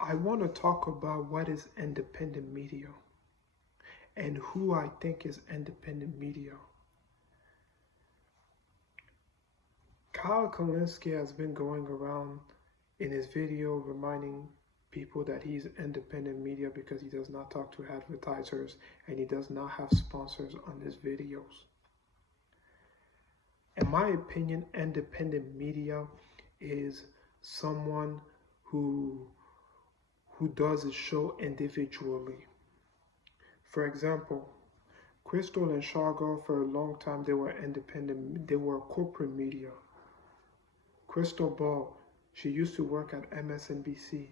I want to talk about what is independent media and who I think is independent media. Kyle Kalinske has been going around in his video reminding people that he's independent media because he does not talk to advertisers and he does not have sponsors on his videos. In my opinion, independent media is someone who who does a show individually. For example, Crystal and Shargar, for a long time, they were independent, they were corporate media. Crystal Ball, she used to work at MSNBC,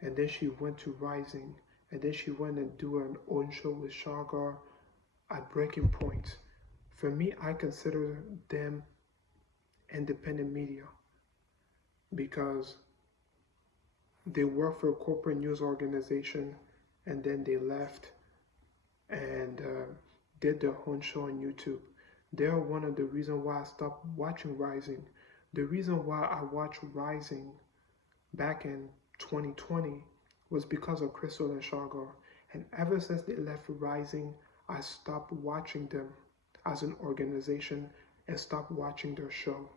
and then she went to Rising, and then she went and do her own show with Shargar at Breaking Point. For me, I consider them independent media because they work for a corporate news organization and then they left and did their own show on YouTube. They are one of the reasons why I stopped watching Rising. The reason why I watched Rising back in 2020 was because of Crystal and Shargar. And ever since they left Rising, I stopped watching them as an organization and stopped watching their show.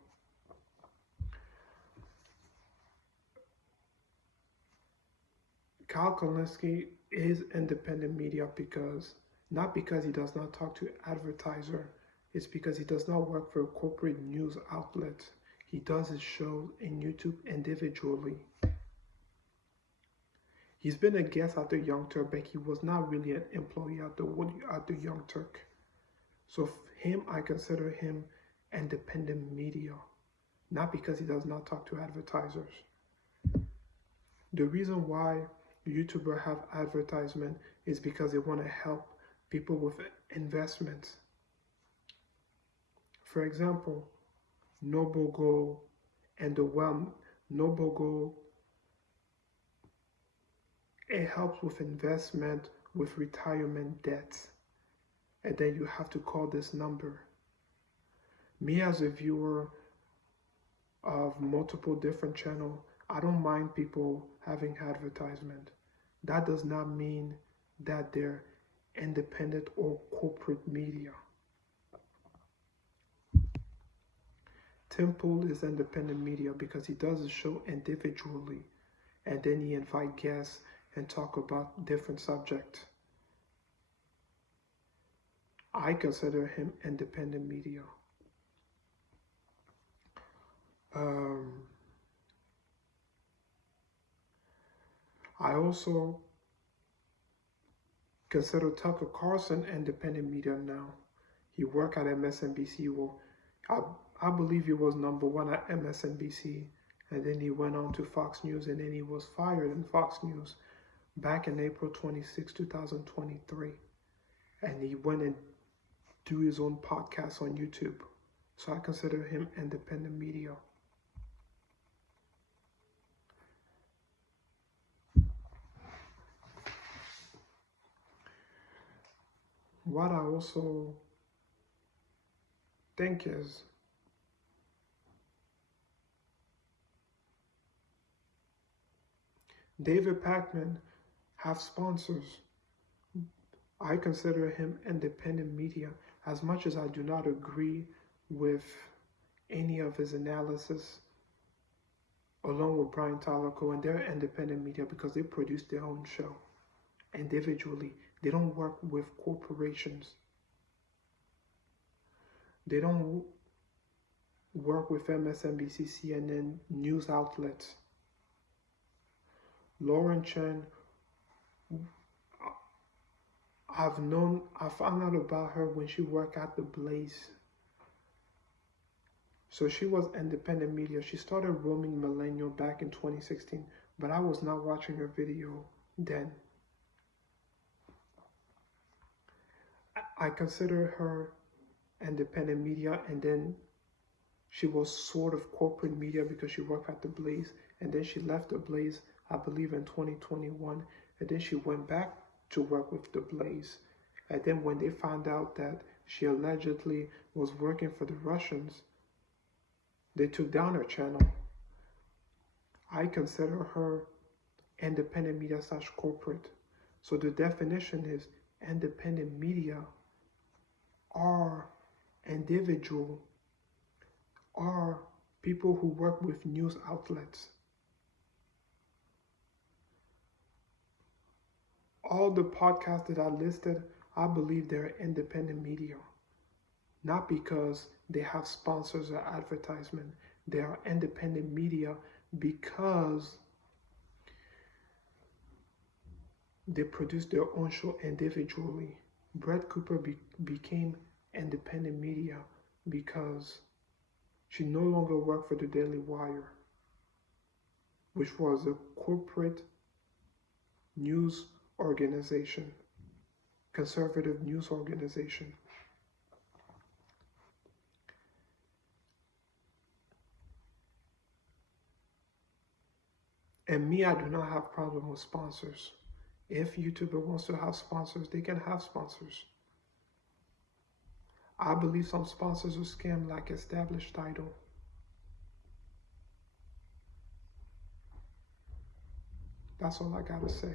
Kyle Kalinske is independent media because not because he does not talk to advertiser, it's because he does not work for a corporate news outlet. He does his show in YouTube individually. He's been a guest at the Young Turk, but he was not really an employee at the Young Turk. So him, I consider him independent media, not because he does not talk to advertisers. The reason why YouTubers have advertisement is because they want to help people with investments. For example, Noble Gold and the Noble Gold, it helps with investment with retirement debts. And then you have to call this number. Me as a viewer of multiple different channels, I don't mind people having advertisement. That does not mean that they're independent or corporate media. Tim Pool is independent media because he does a show individually and then he invite guests and talk about different subjects. I consider him independent media. I also consider Tucker Carlson independent media now. He worked at MSNBC. Well, I believe he was #1 at MSNBC, and then he went on to Fox News, and then he was fired in Fox News back in April 26, 2023. And he went and do his own podcast on YouTube. So I consider him independent media. What I also think is David Pakman have sponsors. I consider him independent media as much as I do not agree with any of his analysis along with Brian Tyler Cohen. They're independent media because they produce their own show individually. They don't work with corporations. They don't work with MSNBC, CNN, news outlets. Lauren Chen, I found out about her when she worked at The Blaze. So she was independent media. She started roaming Millennial back in 2016, but I was not watching her video then. I consider her independent media, and then she was sort of corporate media because she worked at The Blaze, and then she left The Blaze, I believe, in 2021, and then she went back to work with The Blaze. And then when they found out that she allegedly was working for the Russians, they took down her channel. I consider her independent media / corporate. So the definition is independent media are individual, are people who work with news outlets. All the podcasts that I listed, I believe they're independent media. Not because they have sponsors or advertisement. They are independent media because they produce their own show individually. Brett Cooper became independent media because she no longer worked for the Daily Wire, which was a corporate news organization, conservative news organization. And me, I do not have problem with sponsors. If YouTuber wants to have sponsors, they can have sponsors. I believe some sponsors are scam like Established Title. That's all I gotta say.